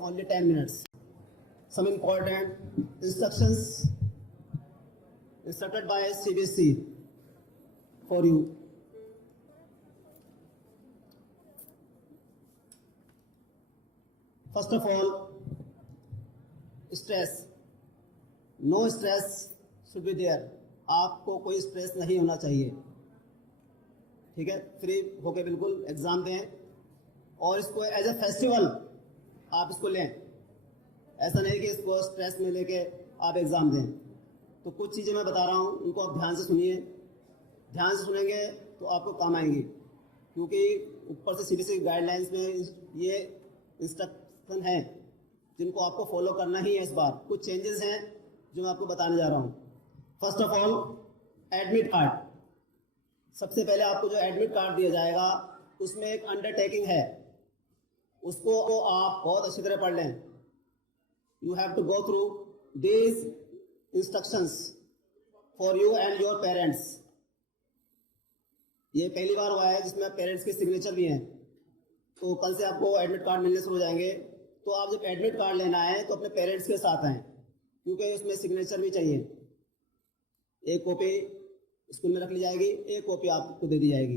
only 10 minutes. Some important instructions instructed by CBSE for you. First of all, stress. No stress should be there. आपको कोई stress नहीं होना चाहिए, ठीक है। फ्री होके बिल्कुल एग्जाम दें और इसको एज ए फेस्टिवल आप इसको लें। ऐसा नहीं कि इसको स्ट्रेस में लेके आप एग्जाम दें। तो कुछ चीज़ें मैं बता रहा हूँ, उनको आप ध्यान से सुनिए। ध्यान से सुनेंगे तो आपको काम आएंगी, क्योंकि ऊपर से सीबीएसई गाइडलाइंस में ये इंस्ट्रक्शन हैं जिनको आपको फॉलो करना ही है। इस बार कुछ चेंजेस हैं जो मैं आपको बताने जा रहा हूँ। First of all, admit card. सबसे पहले आपको जो एडमिट कार्ड दिया जाएगा उसमें एक अंडरटेकिंग है, उसको आप बहुत अच्छी तरह पढ़ लें। You have to go through these instructions for you and your parents. ये पहली बार हुआ है जिसमें पेरेंट्स के सिग्नेचर भी हैं। तो कल से आपको एडमिट कार्ड मिलने शुरू हो जाएंगे। तो आप जब एडमिट कार्ड लेना है तो अपने पेरेंट्स के साथ आएँ, क्योंकि उसमें सिग्नेचर भी चाहिए। एक कॉपी स्कूल में रख ली जाएगी, एक कॉपी आपको दे दी जाएगी।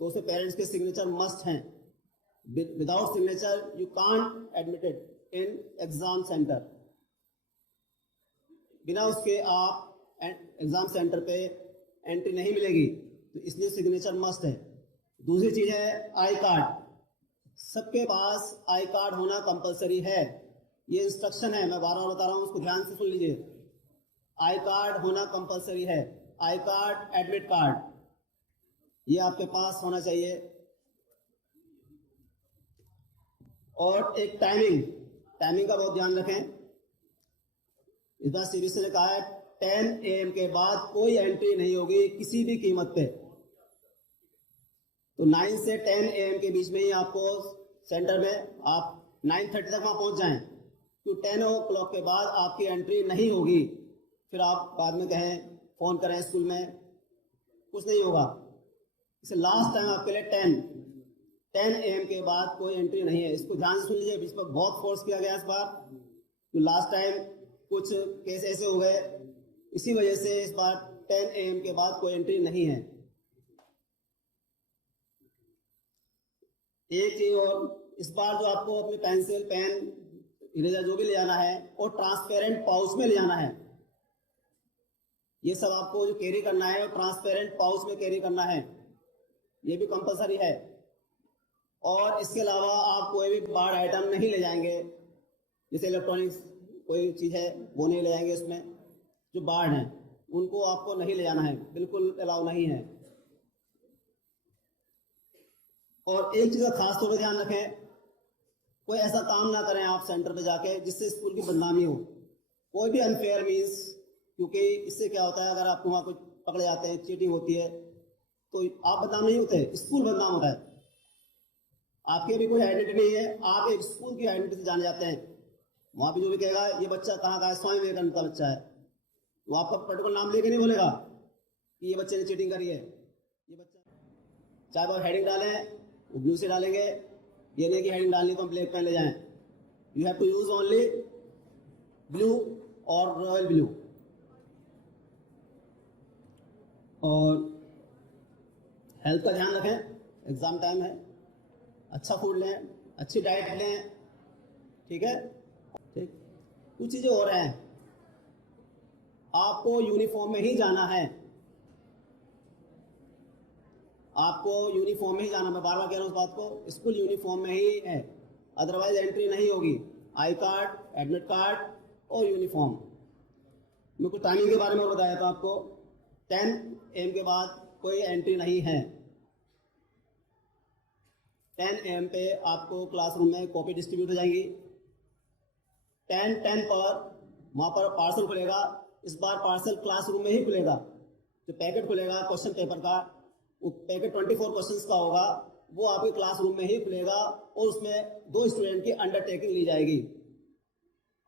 तो उसमें पेरेंट्स के सिग्नेचर मस्ट हैं। Without signature you can't admitted in exam centre. बिना उसके आप एग्जाम सेंटर पे एंट्री नहीं मिलेगी, तो इसलिए सिग्नेचर मस्ट है। दूसरी चीज है आई कार्ड। सबके पास आई कार्ड होना कंपलसरी है। ये इंस्ट्रक्शन है, मैं बार बार बता रहा हूँ, उसको ध्यान से सुन लीजिए। आई कार्ड होना कंपलसरी है। आई कार्ड, एडमिट कार्ड, ये आपके पास होना चाहिए। और एक टाइमिंग का बहुत ध्यान रखें। इस बार सीबीएसई ने कहा है 10 AM के बाद कोई एंट्री नहीं होगी किसी भी कीमत पे। तो 9 से 10 AM के बीच में ही आपको सेंटर में आप 9:30 तक वहां पहुंच जाएं। तो 10 o'clock के बाद आपकी एंट्री नहीं होगी। फिर आप बाद में कहें, फोन करें स्कूल में, कुछ नहीं होगा। इसे लास्ट टाइम आपके लिए 10 AM के बाद कोई एंट्री नहीं है। इसको ध्यान से सुन लीजिए। इस पर बहुत फोर्स किया गया इस बार। तो लास्ट टाइम कुछ केस ऐसे हो गए, इसी वजह से इस बार 10 AM के बाद कोई एंट्री नहीं है। एक चीज और, इस बार जो आपको अपने पेंसिल, पेन, इरेजर जो भी ले जाना है, और ट्रांसपेरेंट पाउच में ले जाना है। ये सब आपको जो कैरी करना है, और ट्रांसपेरेंट पाउच में कैरी करना है, ये भी कंपलसरी है। और इसके अलावा आप कोई भी बार आइटम नहीं ले जाएंगे, जैसे इलेक्ट्रॉनिक्स कोई चीज़ है वो नहीं ले जाएंगे। इसमें जो बार्ड हैं उनको आपको नहीं ले जाना है, बिल्कुल अलाउ नहीं है। और एक चीज़ का खास तौर पर ध्यान रखें, कोई ऐसा काम ना करें आप सेंटर पे जाके जिससे स्कूल की बदनामी हो। कोई भी अनफेयर मीन्स, क्योंकि इससे क्या होता है, अगर आपको वहाँ कुछ पकड़े जाते हैं, चीटिंग होती है, तो आप बदनाम नहीं होते, स्कूल बदनाम होता है। आपकी भी कोई आइडेंटिटी नहीं है, आप एक स्कूल की आइडेंटिटी से जाने जाते हैं। वहाँ पे जो भी कहेगा ये बच्चा कहाँ का है, स्वामी विवेकानंद का बच्चा है, वो आपका पर्टिकुलर नाम लेके नहीं बोलेगा कि ये बच्चे ने चीटिंग करी है। ये बच्चा, चाहे वो हेडिंग डालें, वो ब्लू से डालेंगे। ये नहीं कि हेडिंग डालनी तो हम ब्लैक पेन ले जाएं। You have to use only blue और रॉयल ब्लू। और हेल्थ का ध्यान रखें, एग्जाम टाइम है। अच्छा फूड लें, अच्छी डाइट लें, ठीक है। ठीक, कुछ चीज़ें और हैं। आपको यूनिफॉर्म में ही जाना है, आपको यूनिफॉर्म में ही जाना। मैं बार बार कह रहा हूँ उस बात को, स्कूल यूनिफॉर्म में ही है, अदरवाइज एंट्री नहीं होगी। आई कार्ड, एडमिट कार्ड और यूनिफॉर्म। मैं कुछ टाइमिंग के बारे में बताया था आपको। 10 AM के बाद कोई एंट्री नहीं है। 10 AM पे आपको क्लासरूम में कॉपी डिस्ट्रीब्यूट हो जाएंगी। 10 पर वहाँ पर पार्सल खुलेगा। इस बार पार्सल क्लासरूम में ही खुलेगा। जो पैकेट खुलेगा क्वेश्चन पेपर का, वो पैकेट 24 क्वेश्चंस का होगा, वो आपके क्लासरूम में ही खुलेगा। और उसमें 2 स्टूडेंट की अंडरटेकिंग ली जाएगी।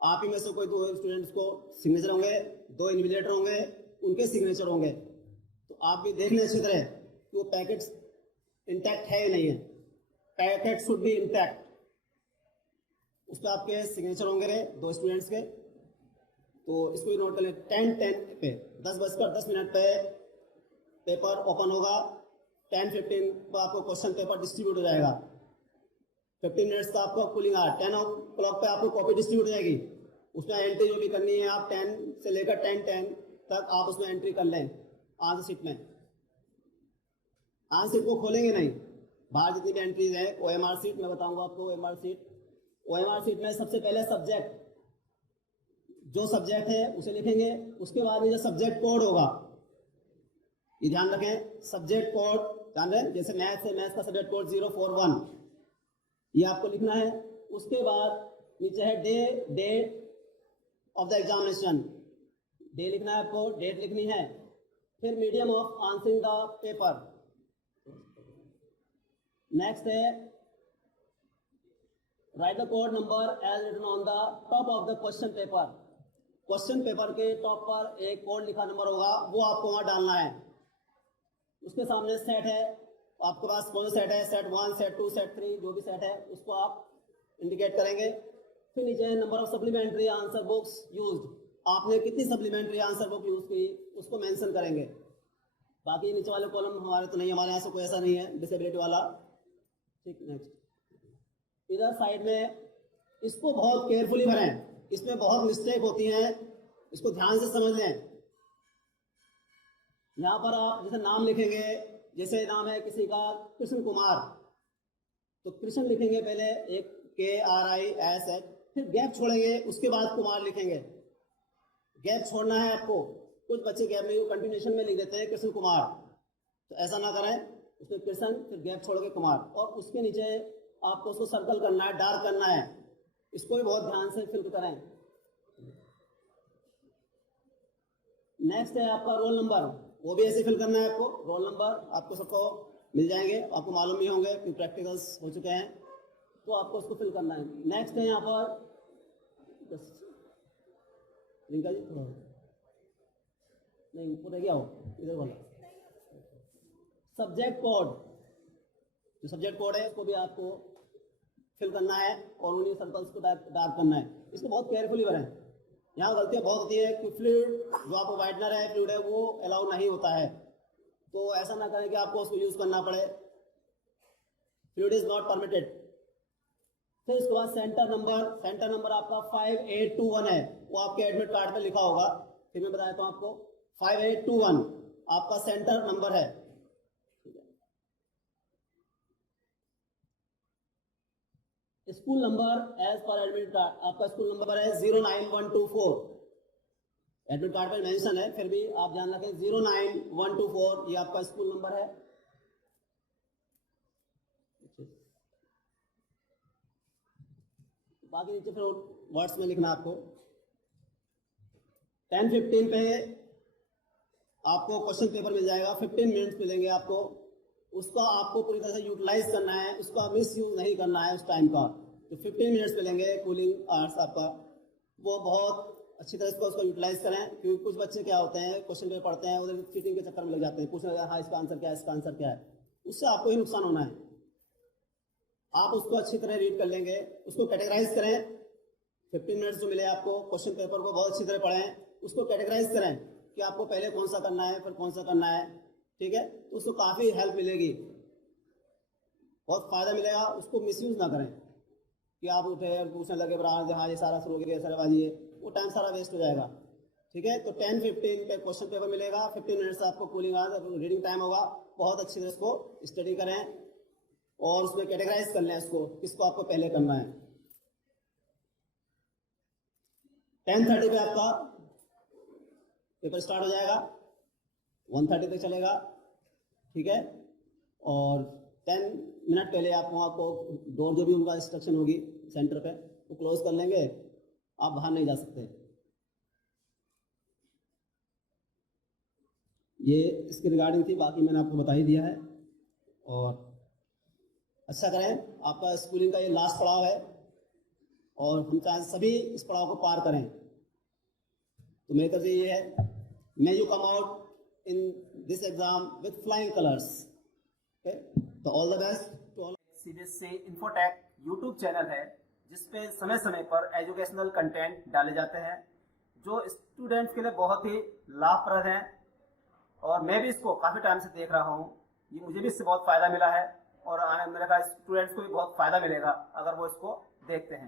आप ही में से कोई 2 स्टूडेंट्स को सिग्नेचर होंगे, 2 इन्विजिलेटर होंगे, उनके सिग्नेचर होंगे। तो आप भी देख लें अच्छी तरह कि वो पैकेट इंटैक्ट है या नहीं है। Packet should be intact. उस पर आपके सिग्नेचर होंगे 2 स्टूडेंट्स के। तो इसको भी नोट कर लें। 10:10 पे 10:10 पे पेपर ओपन होगा। 10:15 पर आपको क्वेश्चन पेपर डिस्ट्रीब्यूट हो जाएगा। 15 मिनट्स का आपको कूलिंग आवर। 10 o'clock पे आपको कॉपी डिस्ट्रीब्यूट हो जाएगी। उसमें एंट्री जो भी करनी है आप 10 से लेकर 10:10 तक आप उसमें एंट्री कर लें आंसर शीट में। आंसर शीट को खोलेंगे नहीं, बाहर जितनी भी एंट्रीज है OMR शीट मैं बताऊंगा आपको। OMR शीट में सबसे पहले सब्जेक्ट, जो सब्जेक्ट है उसे लिखेंगे। उसके बाद में जो सब्जेक्ट कोड होगा, ये ध्यान रखें, सब्जेक्ट कोड ध्यान रहे, जैसे मैथ्स है, मैथ्स का सब्जेक्ट कोड 041 ये आपको लिखना है। उसके बाद नीचे है date of the examination, day लिखना है आपको, डेट लिखनी है। फिर medium of answering the paper. Next है write the code number as written on the top of the question paper. क्वेश्चन पेपर के टॉप पर एक कोड लिखा नंबर होगा, वो आपको वहां डालना है। उसके सामने सेट है, आपके पास कौन सा सेट है, सेट 1, सेट 2, सेट 3, जो भी सेट है उसको आप इंडिकेट करेंगे। फिर नीचे number of supplementary answer books used, आपने कितनी सप्लीमेंट्री आंसर बुक यूज की उसको मेंशन करेंगे। बाकी नीचे वाले कॉलम हमारे तो नहीं, हमारे यहाँ से कोई ऐसा नहीं है डिसेबिलिटी वाला। ठीक, नेक्स्ट इधर साइड में इसको बहुत केयरफुली भरें, इसमें बहुत मिस्टेक होती हैं, इसको ध्यान से समझ लें। यहाँ पर आप जैसे नाम लिखेंगे, जैसे नाम है किसी का कृष्ण कुमार, तो कृष्ण लिखेंगे पहले एक KRISH, फिर गैप छोड़ेंगे, उसके बाद कुमार लिखेंगे। गैप छोड़ना है आपको। कुछ बच्चे गैप में कंटिन्यूएशन में लिख देते हैं कृष्ण कुमार, तो ऐसा ना करें। उसमें कृष्ण फिर गैप छोड़ के कुमार, और उसके नीचे आपको उसको सर्कल करना है, डार्क करना है। इसको भी बहुत ध्यान से फिल करें। नेक्स्ट है आपका रोल नंबर, वो भी ऐसे फिल करना है आपको। रोल नंबर आपको सबको मिल जाएंगे, आपको मालूम भी होंगे कि प्रैक्टिकल्स हो चुके हैं, तो आपको उसको फिल करना है। नेक्स्ट है यहाँ पर रिंका जी, थोड़ा नहीं ऊपर रह गया हो, इधर वाला सब्जेक्ट कोड। जो सब्जेक्ट कोड है उसको भी आपको फिल करना है और उन्हीं सर्कल्स को डार्क करना है। इसको बहुत केयरफुली भरें। यहाँ गलतियाँ बहुत होती है कि फ्लूइड जो आपको वाइटनर है, फ्लूइड है, वो अलाउ नहीं होता है, तो ऐसा ना करें कि आपको उसको यूज करना पड़े। Fluid is not permitted. फिर उसके बाद सेंटर नंबर आपका 5821 है, वो आपके एडमिट कार्ड पे लिखा होगा। फिर मैं बता देता हूँ आपको, 5821 आपका सेंटर नंबर है। School number as per admit card, आपका स्कूल नंबर है 09124, एडमिट कार्ड पर मेंशन है, फिर भी आप ध्यान रखें 09124 ये आपका स्कूल नंबर है। बाकी नीचे फिर वर्ड्स में लिखना आपको। 10:15 पे आपको क्वेश्चन पेपर मिल जाएगा, 15 मिनट्स मिलेंगे आपको, उसका आपको पूरी तरह से यूटिलाइज करना है, उसका मिस यूज नहीं करना है उस टाइम का। तो 15 मिनट्स मिलेंगे कूलिंग आवर्स आपका, वो बहुत अच्छी तरह से उसको यूटिलाइज करें। क्योंकि कुछ बच्चे क्या होते हैं, क्वेश्चन पेपर पढ़ते हैं, उधर चीटिंग के चक्कर में लग जाते हैं, पूछने लगे हाँ इसका आंसर क्या है, इसका आंसर क्या है, उससे आपको ही नुकसान होना है। आप उसको अच्छी तरह रीड कर लेंगे, उसको कैटेगराइज करें। 15 मिनट्स जो मिले आपको, क्वेश्चन पेपर को बहुत अच्छी तरह पढ़ें, उसको कैटेगराइज करें कि आपको पहले कौन सा करना है, फिर कौन सा करना है। ठीक है, तो उसको काफ़ी हेल्प मिलेगी, बहुत फायदा मिलेगा। उसको मिसयूज ना करें कि आप उठे पूछने लगे ब्रांच हाँ ये सारा शुरू हो गया, सरेबाजी है, वो टाइम सारा वेस्ट हो जाएगा। ठीक है, तो 10:15 पे क्वेश्चन पेपर मिलेगा, 15 मिनट्स आपको कूलिंग आवर रीडिंग टाइम होगा। बहुत अच्छी तरह इसको स्टडी करें और उसमें कैटेगराइज कर लें इसको, किसको आपको पहले करना है। 10:30 पे आपका पेपर स्टार्ट हो जाएगा, 1:30 तक चलेगा। ठीक है, और 10 मिनट पहले आपको डोर जो भी उनका इंस्ट्रक्शन होगी सेंटर पे वो क्लोज कर लेंगे, आप बाहर नहीं जा सकते। ये इसके रिगार्डिंग थी, बाकी मैंने आपको बता ही दिया है। और अच्छा करें, आपका स्कूलिंग का ये लास्ट पड़ाव है और हम चाहे सभी इस पड़ाव को पार करें। तो मेरी तरफ से ये है, may you come out in this exam with flying colours. तो all the best to all. CBSE Infotech YouTube channel है, जिसपे समय समय पर एजुकेशनल कंटेंट डाले जाते हैं जो स्टूडेंट्स के लिए बहुत ही लाभप्रद हैं। और मैं भी इसको काफ़ी टाइम से देख रहा हूँ, ये मुझे भी इससे बहुत फ़ायदा मिला है और आने मेरे ख्याल स्टूडेंट्स को भी बहुत फ़ायदा मिलेगा अगर वो इसको देखते हैं।